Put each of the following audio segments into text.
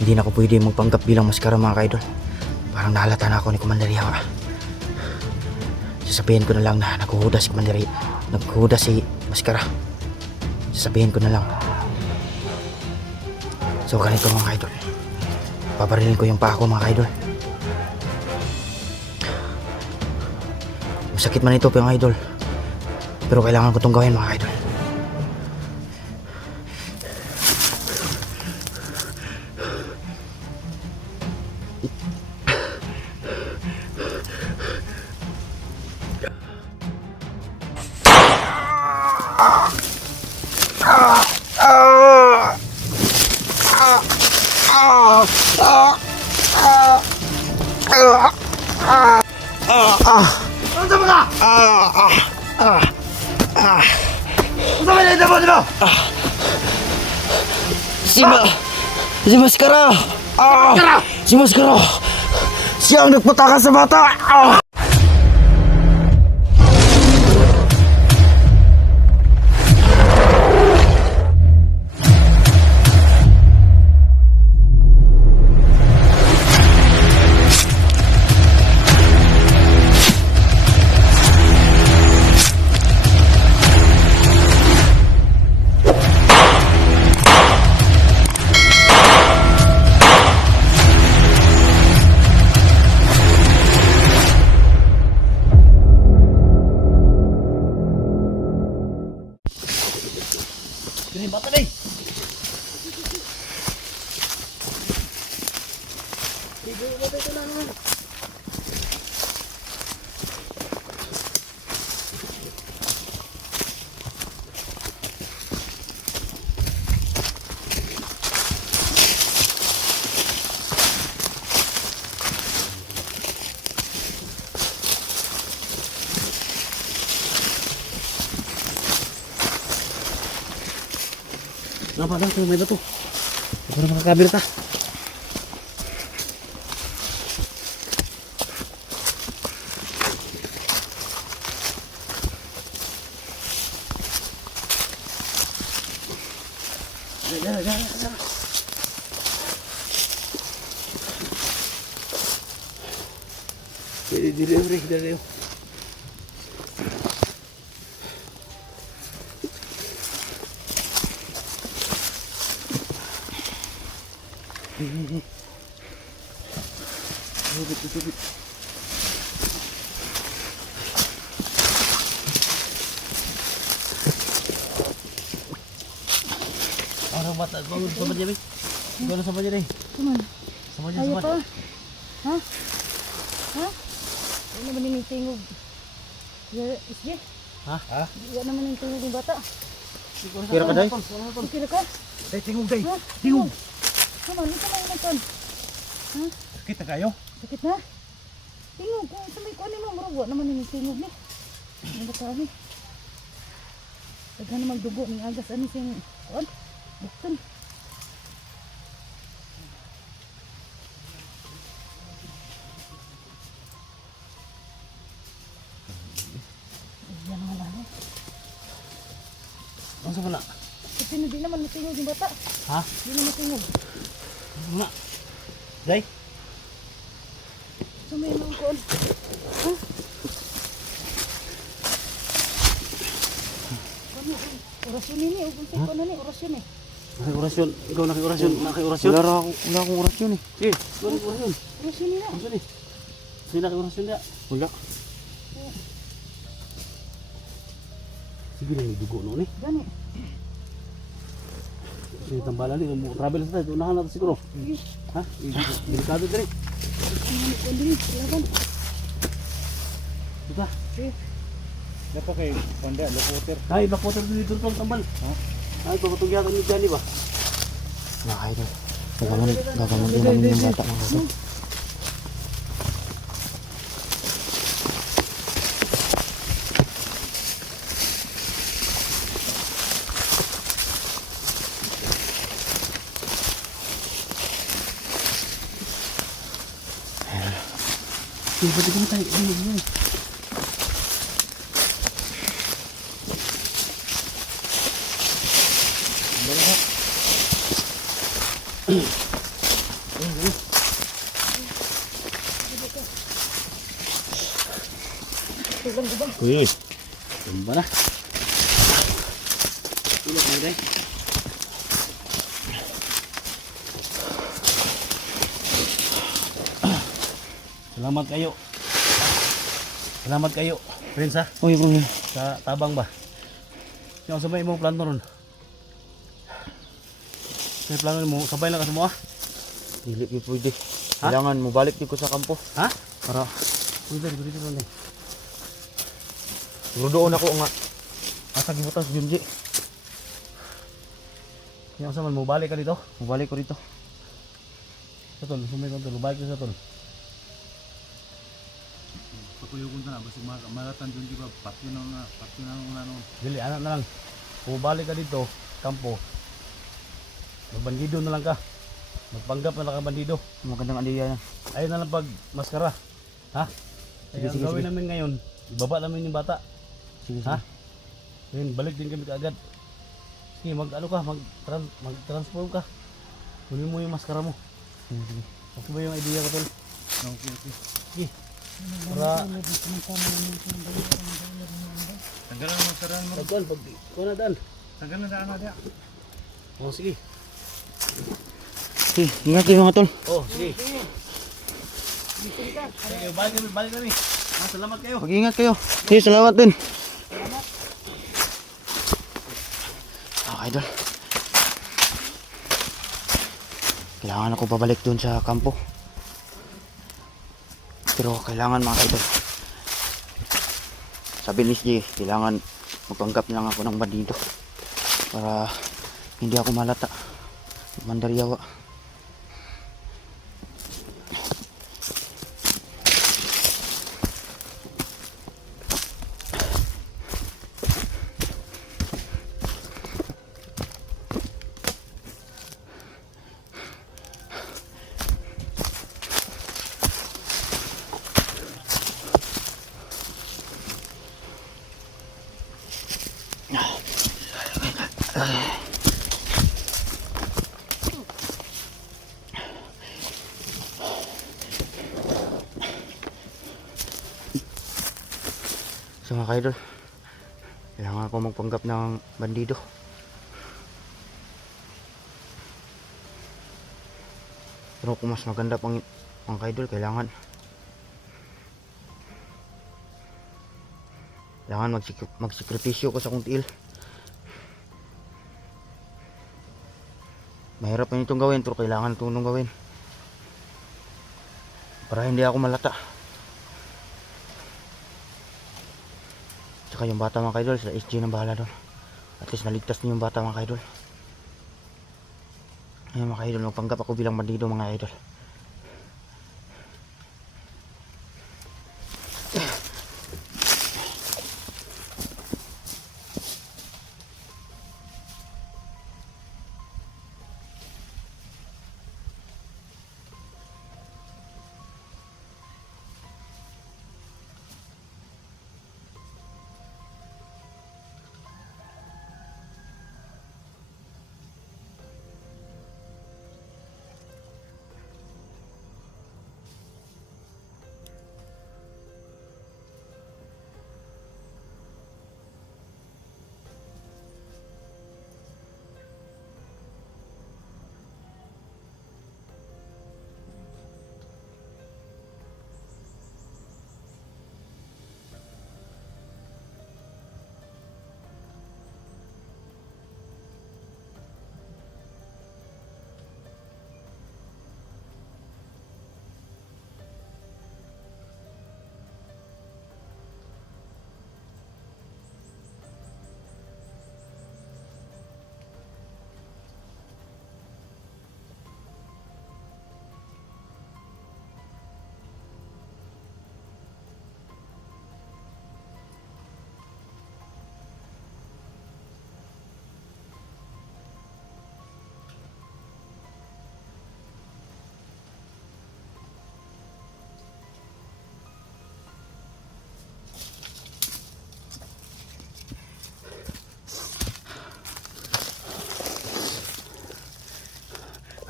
Hindi na ako pwede magpanggap bilang maskara mga kaidol. Parang nahalata na ako ni Commander Yawa. Sasabihin ko na lang na naghuhudas si Commander Yawa. Naghuhudas si maskara. Sasabihin ko na lang. So ganito mga kaidol. Pabarilin ko yung paa ko mga kaidol. Masakit man ito mga idol. Pero kailangan ko itong gawin mga idol. Unsa ba ka? Unsa ba nito mo? Si Maskara! Si Maskara! Siya ang nagpatakas sa bata! Ini bata deh. Lama lang may bato. Ito na makakabir ta. Jangan. Dili. Subit. Orang bata bangun sama dia, Bangun sama dia, Sama dia. Ha? Ano naman yung tingog? Isge? Ha? Ano naman yung tingog ng bata? Kira ka day? Kira ka? Day tingog day. Ha? Tingog. Sama, ano naman naman? Ha? Kita kayo. Sakit na? Tingog, kung sa may kuhanin mo, marugwa naman yung tingog ni. Ang bata ni. Pagka na magdugo, may agas ano siyang kuhan? Bukton. Yan ang malalo. Ano sa pala? Kasi di naman matingog yung bata. Ha? Di naman matingog. Ano? Day? So may mga kuhan. Ha? Orasyon ini, upunti ko na ni, orasyon eh. Orasyon. Ikaw naki-orasyon. Wala akong orasyon eh. Sige, orasyon. Orasyon nila. Orasyon eh. Sige, naki-orasyon dia. Wala. Sige lang yung dugo noon eh. Gani. Sige, tambalan eh. Travel sa tayo. Unahan natin siguro. Ha? Delikado din eh. Ano ko din, silaban. Ito. Dapat kay Panda Lokoter. Ay, bakotan dito itong tambal. Ha? Ay, bakotan yata ni Johnny ba? Mga idol. Gagaman din namin yung bata mga idol. Sige, pwede ko na tayo. Ano. Uy, tumba na. Tulak na day. Salamat kayo. Salamat kayo, friends ha. Uy, bro. Sa tabang ba? Yung sabay mo plano ron. May plano mo, sabay lang ka mo ah. Dili gyud pwede. Ha? Kailangan mo balik gyud ko sa kampo Ha? para Dito ron eh. siguro doon ako nga asa gibutas Junji. Yung sa man mo balik ka dito. Mabalik ko rito. Sa tol, sumay ko tol, balik ka sa tol. Pakuyugon ta na basta malatan Junji ba patyo na noon. Dili, anak na lang. Kung balik ka dito, kampo. Magbandido na lang ka. Magpanggap na lang ka bandido. Magandang idea yan. Ayun na lang pag maskara. Ha? Sige, Ang sige, gawin sige. namin ngayon, ibaba namin yung bata. Sige, Ha? sige. Ngayon, balik din kami kaagad. Sige, mag-ano ka, mag-transform ka. Kunin mo yung maskara mo. Sige, sige. Okay ba yung idea ko tol? Okay, okay. Sige. Para, Tanggalan mo saran mo. tagwan, pag, kuha na daan. Tanggalan na ana dia. Oh, sige. Sige, ingat kayo mga tol. Oh, sige. Sige, balik kami. Ah, salamat kayo. Mag-ingat kayo. Sige, salamat din. Okay, idol. Kailangan ako pabalik dun sa kampo. Pero kailangan mga idol. Sabi ni SJ, kailangan magpanggap na lang ako ng bandido. Para hindi ako malata. Mandaryawa. So mga kaidol, kailangan ako magpanggap ng bandido. Pero kung mas maganda pang mga kaidol, kailangan magsakripisyo ko sa kong tiil. Mahirap na itong gawin, pero kailangan itong gawin para hindi ako malata. Tsaka yung bata mga kaidol, sila SG nang bahala doon. At least naligtas niyo yung bata mga kaidol. Ayun mga kaidol, magpanggap ako bilang bandido mga idol.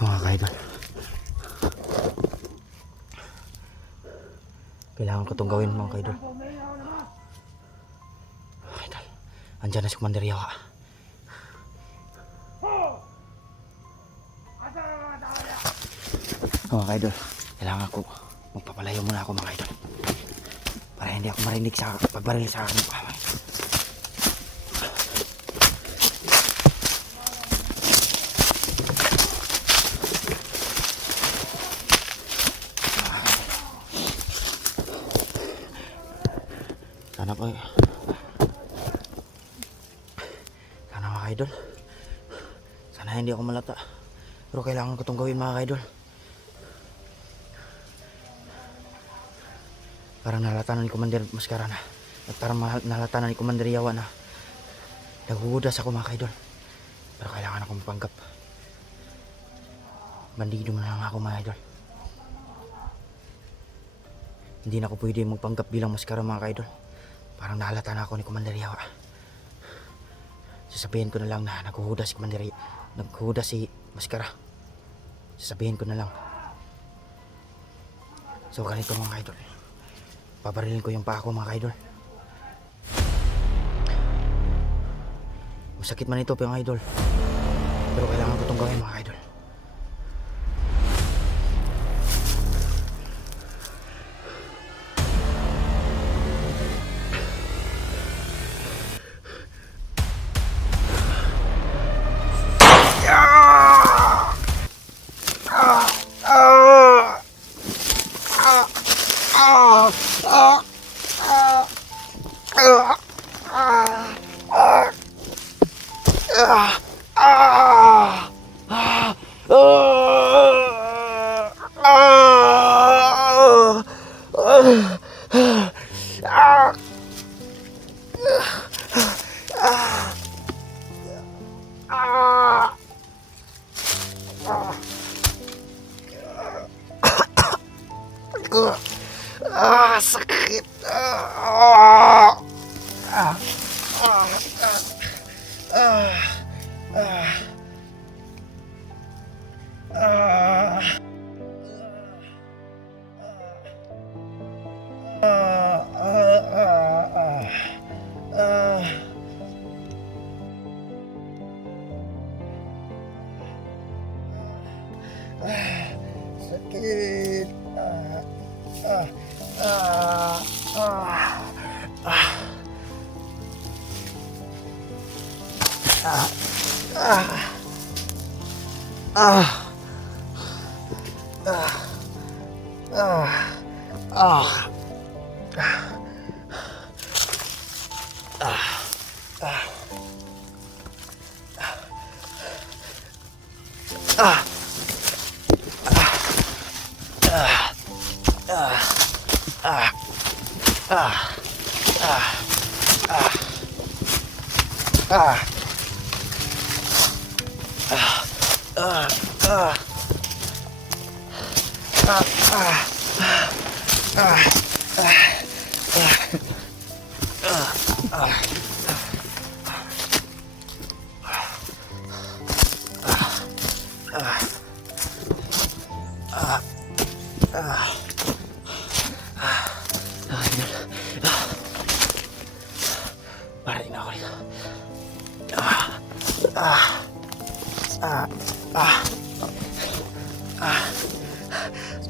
Mga kaidol, Kailangan ko itong gawin mga kaidol. Idol, andyan na si Commander Yawa. Mga kaidol, kailangan ko magpapalayo muna ako mga idol. Para hindi ako marinig sa pagbaril sa akin. Sana po sana mga idol, sana hindi ako malata, pero kailangan ko itong gawin mga idol. Parang nalatanan ni Commander Mascara na, at parang nalatanan ni Commander Yawa na naghuhudas ako mga idol, pero kailangan akong mapanggap. Bandido na lang ako mga idol. Hindi na ako pwede magpanggap bilang Mascara mga idol. Parang nahalata na ako ni Commander Yawa. Sasabihin ko na lang na naghuhudas si Mascara. Sasabihin ko na lang. So ganito mga idol, pabarilin ko yung paa ko mga idol. Masakit man ito mga idol, pero kailangan ko itong gawin mga idol. Sakit. Sakit. Parating na ako rito.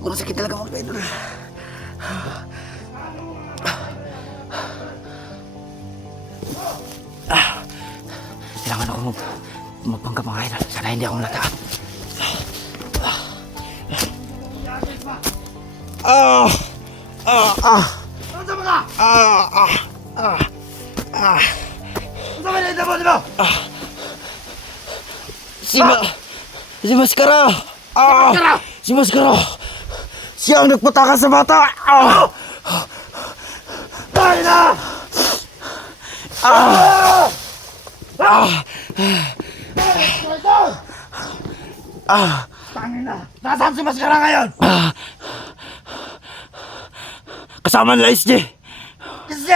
Sobrang sakit talaga mga idol. Kailangan ako magpanggap mga idol. Sana hindi ako malata. Si Mascara! Si Mascara! Siya ang nagpatakas sa bata! Tayo na! Tangin na! Nasaan si Mascara ngayon? Kasama nila SJ! SJ!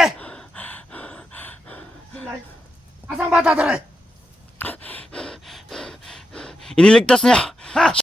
Asang bata tara? Iniligtas niya! Ha?